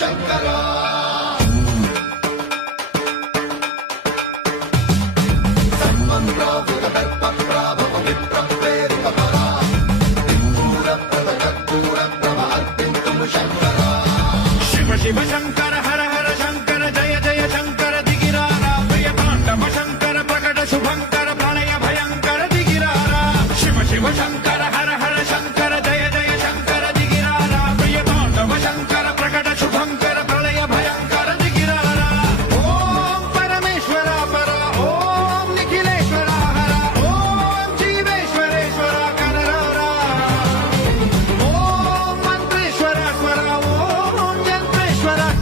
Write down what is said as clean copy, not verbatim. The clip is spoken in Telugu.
శంకరా సన్మన్రావుల దర్ప ప్రాభవ విప్ర ప్రేరిత పరా కర్పూర ప్రద కర్పూర ప్రభ అర్పింతుము శంకరా శివ శివ శంకర